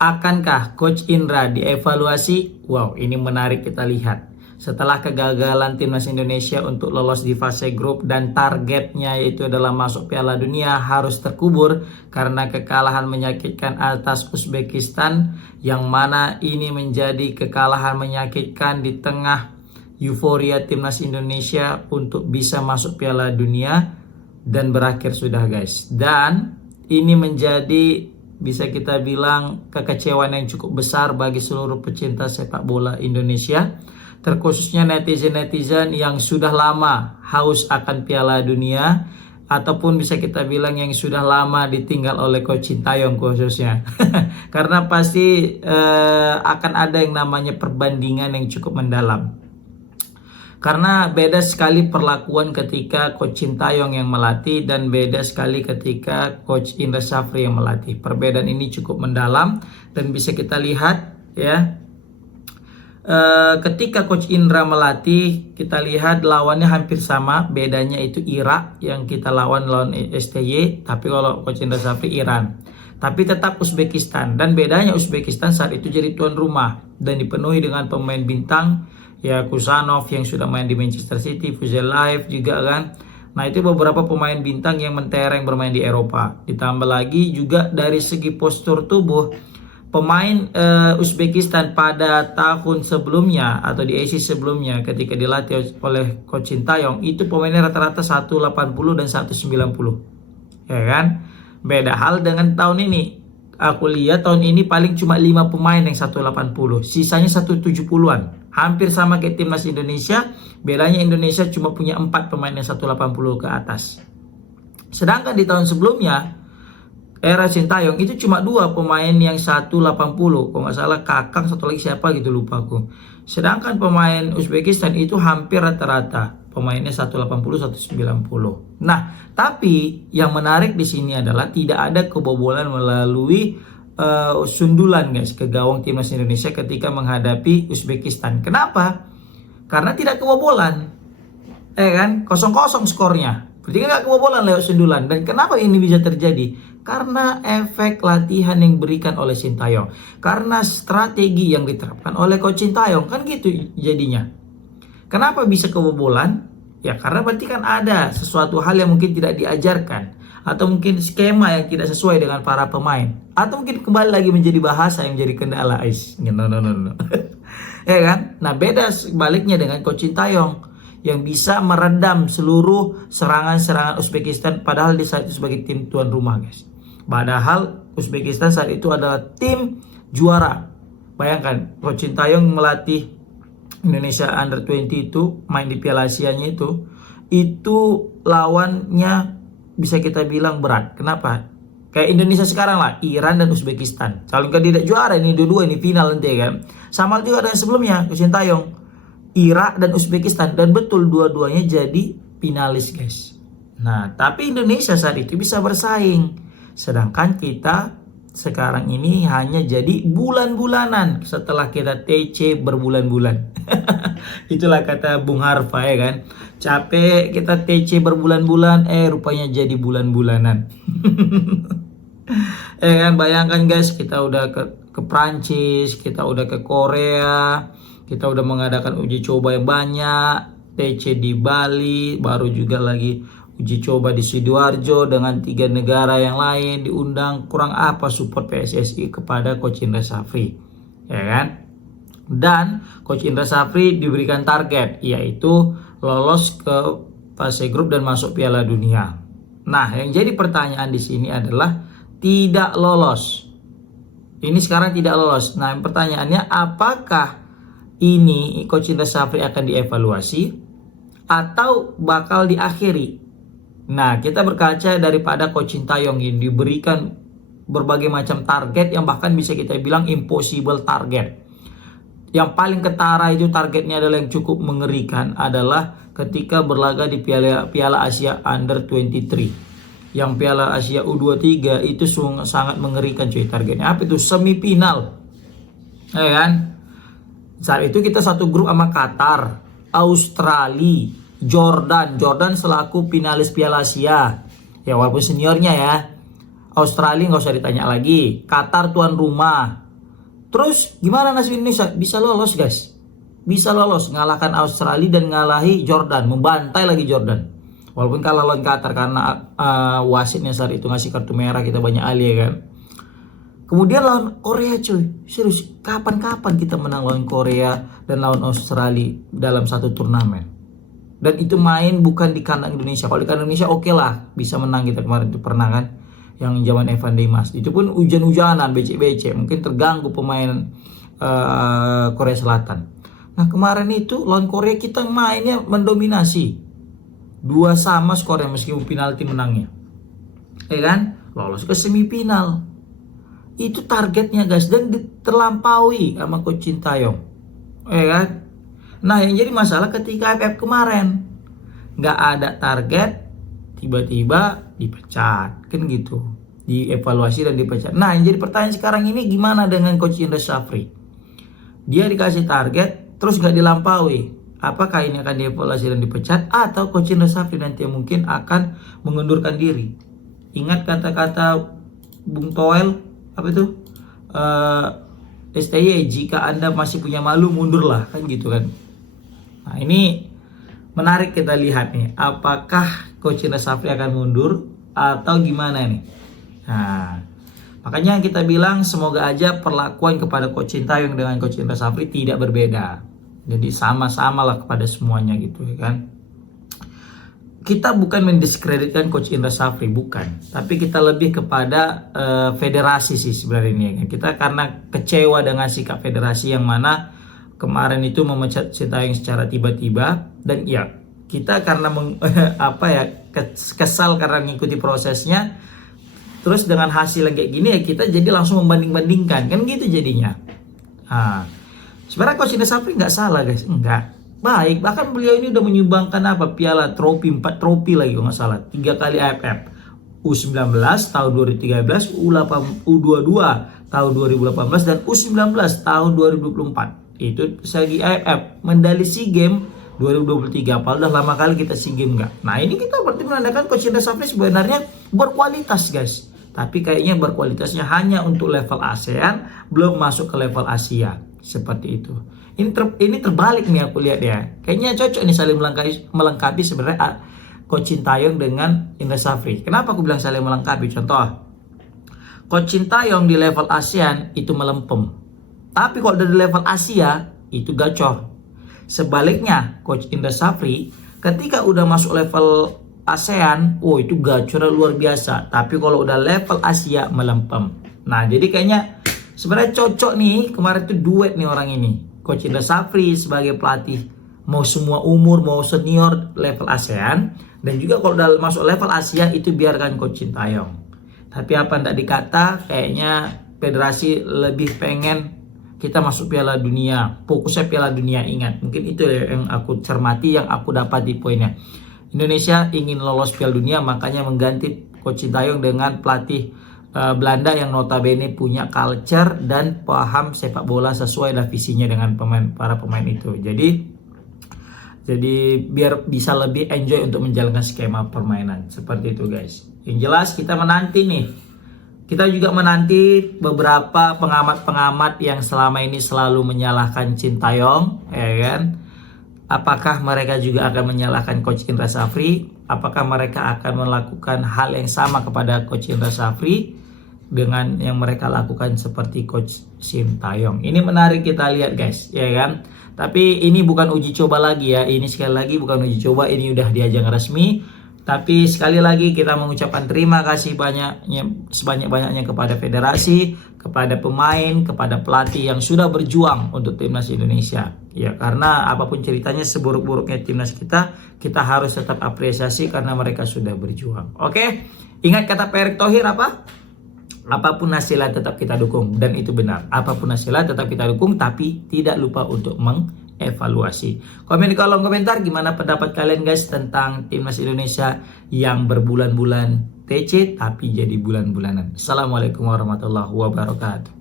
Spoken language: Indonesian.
Akankah Coach Indra dievaluasi? Wow, ini menarik kita lihat. Setelah kegagalan timnas Indonesia untuk lolos di fase grup dan targetnya yaitu adalah masuk Piala Dunia harus terkubur karena kekalahan menyakitkan atas Uzbekistan, yang mana ini menjadi kekalahan menyakitkan di tengah euforia timnas Indonesia untuk bisa masuk Piala Dunia, dan berakhir sudah guys. Dan ini menjadi, bisa kita bilang, kekecewaan yang cukup besar bagi seluruh pecinta sepak bola Indonesia, terkhususnya netizen-netizen yang sudah lama haus akan Piala Dunia, ataupun bisa kita bilang yang sudah lama ditinggal oleh Coach Sintayong khususnya. Karena pasti akan ada yang namanya perbandingan yang cukup mendalam. Karena beda sekali perlakuan ketika Coach Sintayong yang melatih dan beda sekali ketika Coach Indra Syafri yang melatih. Perbedaan ini cukup mendalam dan bisa kita lihat ya. Ketika Coach Indra melatih, kita lihat lawannya hampir sama, bedanya itu Irak yang kita lawan STY, tapi kalau Coach Indra Syafri Iran. Tapi tetap Uzbekistan, dan bedanya Uzbekistan saat itu jadi tuan rumah dan dipenuhi dengan pemain bintang ya, Kusanov yang sudah main di Manchester City, Fuzelayev juga kan. Nah, itu beberapa pemain bintang yang mentereng bermain di Eropa. Ditambah lagi juga dari segi postur tubuh, pemain Uzbekistan pada tahun sebelumnya atau di ASI sebelumnya ketika dilatih oleh Coach Sintayong itu pemainnya rata-rata 180 dan 190. Ya kan? Beda hal dengan tahun ini. Aku lihat tahun ini paling cuma 5 pemain yang 180, sisanya 170-an. Hampir sama kayak timnas Indonesia, bedanya Indonesia cuma punya 4 pemain yang 180 ke atas. Sedangkan di tahun sebelumnya, era Sintayong itu cuma 2 pemain yang 180. Kalau nggak salah Kakang, satu lagi siapa gitu lupa aku. Sedangkan pemain Uzbekistan itu hampir rata-rata pemainnya 180 190. Nah, tapi yang menarik di sini adalah tidak ada kebobolan melalui sundulan guys ke gawang timnas Indonesia ketika menghadapi Uzbekistan. Kenapa? Karena tidak kebobolan. Kan? 0-0 skornya. Berarti nggak kebobolan lewat sundulan. Dan kenapa ini bisa terjadi? Karena efek latihan yang diberikan oleh Sintayong. Karena strategi yang diterapkan oleh Coach Sintayong. Kan gitu jadinya. Kenapa bisa kebobolan? Ya karena berarti kan ada sesuatu hal yang mungkin tidak diajarkan. Atau mungkin skema yang tidak sesuai dengan para pemain. Atau mungkin kembali lagi menjadi bahasa yang jadi kendala. No. Ya kan? Nah, beda sebaliknya dengan Coach Sintayong yang bisa meredam seluruh serangan-serangan Uzbekistan, padahal di saat itu sebagai tim tuan rumah guys. Padahal Uzbekistan saat itu adalah tim juara. Bayangkan Coach Sintayong melatih Indonesia Under 20 itu, main di Piala Asia-nya itu lawannya bisa kita bilang berat. Kenapa? Kayak Indonesia sekarang lah, Iran dan Uzbekistan. Calon kandidat juara ini dua-dua, ini final nanti kan. Sama juga dengan sebelumnya Coach Sintayong, Irak dan Uzbekistan, dan betul dua-duanya jadi finalis guys. Nah, tapi Indonesia saat itu bisa bersaing. Sedangkan kita sekarang ini hanya jadi bulan-bulanan setelah kita TC berbulan-bulan. Itulah kata Bung Harfa ya kan. Capek kita TC berbulan-bulan, rupanya jadi bulan-bulanan. Kan bayangkan guys, kita udah ke Prancis, kita udah ke Korea, kita udah mengadakan uji coba yang banyak, TC di Bali, baru juga lagi uji coba di Sidoarjo dengan 3 negara yang lain diundang. Kurang apa support PSSI kepada Coach Indra Syafri, ya kan? Dan Coach Indra Syafri diberikan target yaitu lolos ke fase grup dan masuk Piala Dunia. Nah, yang jadi pertanyaan di sini adalah tidak lolos. Ini sekarang tidak lolos. Nah, pertanyaannya apakah ini Coach Indra Syafri akan dievaluasi atau bakal diakhiri? Nah, kita berkaca daripada Coach Sintayong yang diberikan berbagai macam target yang bahkan bisa kita bilang impossible target. Yang paling ketara itu targetnya adalah yang cukup mengerikan adalah ketika berlaga di Piala Asia Under 23. Yang Piala Asia U23 itu sangat mengerikan cuy targetnya. Apa itu? Semifinal. Ya kan? Saat itu kita satu grup sama Qatar, Australia, Jordan selaku finalis Piala Asia. Ya walaupun seniornya ya. Australia nggak usah ditanya lagi. Qatar tuan rumah. Terus gimana nasib Indonesia? Bisa lolos guys. Bisa lolos, ngalahkan Australia dan ngalahi Jordan, membantai lagi Jordan. Walaupun kalah lawan Qatar karena wasitnya saat itu ngasih kartu merah, kita banyak alih ya kan. Kemudian lawan Korea cuy, serius, kapan-kapan kita menang lawan Korea dan lawan Australia dalam satu turnamen. Dan itu main bukan di kandang Indonesia. Kalau di kandang Indonesia oke lah, bisa menang kita kemarin itu pernah kan. Yang zaman Evan Dimas, itu pun hujan-hujanan, becek-becek, mungkin terganggu pemain Korea Selatan. Nah kemarin itu lawan Korea kita mainnya mendominasi 2-2 skornya meskipun penalti menangnya, ya kan, lolos ke semifinal. Itu targetnya guys, dan terlampaui sama Coach Sintayong, ya kan. Nah yang jadi masalah ketika AFF kemarin nggak ada target, tiba-tiba dipecat kan gitu, dievaluasi dan dipecat. Nah yang jadi pertanyaan sekarang ini, gimana dengan Coach Indra Syafri? Dia dikasih target terus nggak dilampaui, apakah ini akan dievaluasi dan dipecat, atau Coach Indra Syafri nanti mungkin akan mengundurkan diri? Ingat kata-kata Bung Toel apa itu, STY, jika Anda masih punya malu mundurlah, kan gitu kan. Nah ini menarik kita lihat nih, apakah Coach Indra Syafri akan mundur atau gimana nih. Nah makanya kita bilang semoga aja perlakuan kepada Coach Sintayong dengan Coach Indra Syafri tidak berbeda, jadi sama-sama lah kepada semuanya gitu ya kan. Kita bukan mendiskreditkan Coach Indra Syafri, bukan, tapi kita lebih kepada federasi sih sebenarnya ini ya kan. Kita karena kecewa dengan sikap federasi yang mana kemarin itu memecat Sintayong secara tiba-tiba, dan ya kita karena kesal karena mengikuti prosesnya, terus dengan hasil yang kayak gini ya kita jadi langsung membanding-bandingkan kan gitu jadinya. Nah, sebenarnya Coach Indra Syafri nggak salah guys, enggak, baik, bahkan beliau ini udah menyumbangkan piala trofi, 4 trofi lagi kalau nggak salah, 3 kali AFF, U19 tahun 2013, U22 tahun 2018, dan U19 tahun 2024. Itu segi AFF, medali SEA Games 2023, padahal udah lama kali kita SEA Games enggak. Nah ini kita berarti menandakan Coach Indra Syafri sebenarnya berkualitas guys, tapi kayaknya berkualitasnya hanya untuk level ASEAN, belum masuk ke level Asia seperti itu. Ini terbalik nih aku lihat ya, kayaknya cocok nih saling melengkapi sebenarnya Coach Sintayong dengan Indra Syafri. Kenapa aku bilang saling melengkapi? Contoh, Coach Sintayong di level ASEAN itu melempem, tapi kalau dari level Asia itu gacor. Sebaliknya Coach Indra Syafri ketika udah masuk level ASEAN, itu gacor luar biasa, tapi kalau udah level Asia melempem. Nah jadi kayaknya sebenarnya cocok nih, kemarin tuh duet nih orang ini, Coach Indra Syafri sebagai pelatih mau semua umur, mau senior level ASEAN, dan juga kalau udah masuk level Asia itu biarkan Coach Sintayong. Tapi apa ndak dikata, kayaknya federasi lebih pengen kita masuk Piala Dunia, fokusnya Piala Dunia. Ingat, mungkin itu yang aku cermati, yang aku dapat di poinnya. Indonesia ingin lolos Piala Dunia, makanya mengganti Coach Sintayong dengan pelatih Belanda yang notabene punya culture dan paham sepak bola sesuai dengan visinya dengan para pemain itu. Jadi biar bisa lebih enjoy untuk menjalankan skema permainan seperti itu guys. Yang jelas kita menanti nih. Kita juga menanti beberapa pengamat-pengamat yang selama ini selalu menyalahkan Sintayong, ya kan? Apakah mereka juga akan menyalahkan Coach Indra Syafri? Apakah mereka akan melakukan hal yang sama kepada Coach Indra Syafri dengan yang mereka lakukan seperti Coach Sintayong? Ini menarik kita lihat guys, ya kan? Tapi ini bukan uji coba lagi ya. Ini sekali lagi bukan uji coba, ini udah di ajang resmi. Tapi sekali lagi kita mengucapkan terima kasih sebanyak-banyaknya kepada federasi, kepada pemain, kepada pelatih yang sudah berjuang untuk timnas Indonesia. Ya, karena apapun ceritanya, seburuk-buruknya timnas kita harus tetap apresiasi karena mereka sudah berjuang. Oke, ingat kata Pak Erick Thohir apa? Apapun hasilnya tetap kita dukung, dan itu benar. Apapun hasilnya tetap kita dukung, tapi tidak lupa untuk evaluasi. Komen di kolom komentar gimana pendapat kalian guys tentang timnas Indonesia yang berbulan-bulan TC tapi jadi bulan-bulanan. Assalamualaikum warahmatullahi wabarakatuh.